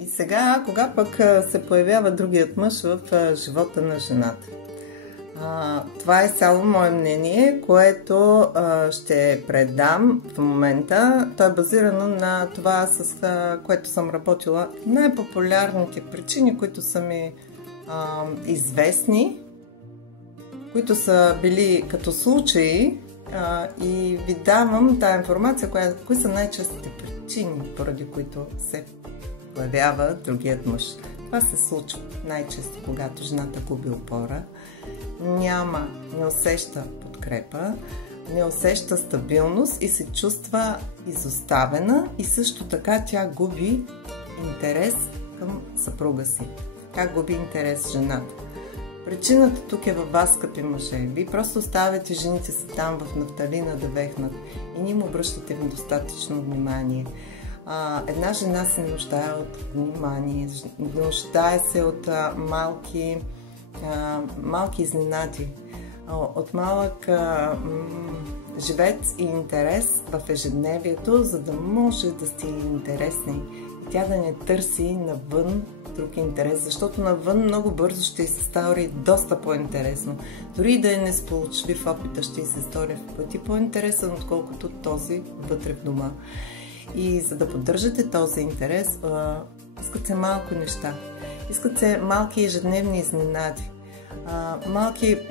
И сега, кога пък се появява другият мъж в живота на жената? Това е само мое мнение, което ще предам в момента. То е базирано на това, с което съм работила. Най-популярните причини, които са ми известни, които са били като случаи, и ви давам тази информация, кои са най-честите причини, поради които се появява другият мъж. Това се случва най-често, когато жената губи опора, не усеща подкрепа, не усеща стабилност и се чувства изоставена, и също така тя губи интерес към съпруга си. Как губи интерес жената? Причината тук е във вас, скъпи мъже. Вие просто оставяте жените си там в нафталина да вехнат и не им обръщате достатъчно внимание. Една жена се нуждае от внимание, нуждае се от малки изненади, от малък живец и интерес в ежедневието, за да може да сте интересни и тя да не търси навън друг интерес, защото навън много бързо ще й се стори доста по-интересно. Дори да е несполучлив опита, ще й се стори в пъти по-интересен, отколкото този вътре в дома. И за да поддържате този интерес, искат се малко неща. Искат се малки ежедневни изненади.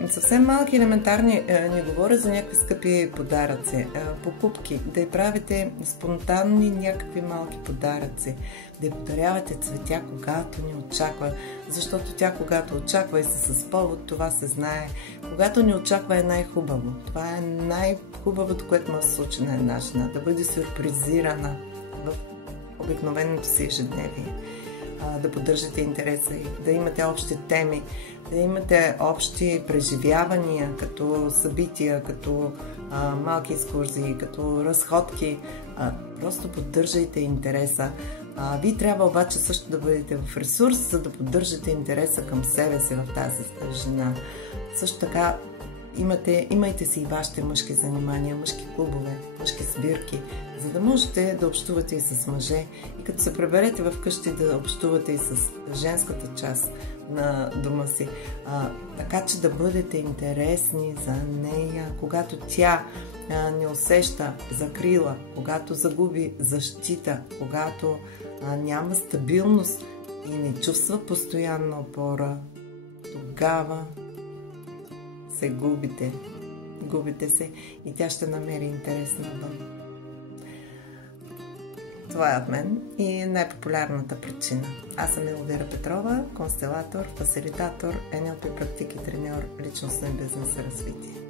Съвсем малки, елементарни, не говоря за някакви скъпи подаръци, покупки, да й правите спонтанни някакви малки подаръци, да й подарявате цветя, когато не очаква, защото тя когато очаква и се с повод, това се знае. Когато не очаква е най-хубаво. Това е най-хубавото, което може да се случи на една жена, да бъде сюрпризирана в обикновеното си ежедневие. Да поддържате интереса и да имате общи теми, да имате общи преживявания, като събития, като малки екскурзии, като разходки. Просто поддържайте интереса. Вие трябва обаче също да бъдете в ресурс, за да поддържате интереса към себе си в тази жена. Също така имайте си и вашите мъжки занимания, мъжки клубове, мъжки сбирки, за да можете да общувате и с мъже и като се преберете в къщи да общувате и с женската част на дома си, така че да бъдете интересни за нея, когато тя не усеща закрила, когато загуби защита, когато няма стабилност и не чувства постоянна опора, тогава се губите се и тя ще намери интерес навън. Това е от мен и най-популярната причина. Аз съм Елвира Петрова, констелатор, фасилитатор, NLP практик и треньор личностно и бизнес развитие.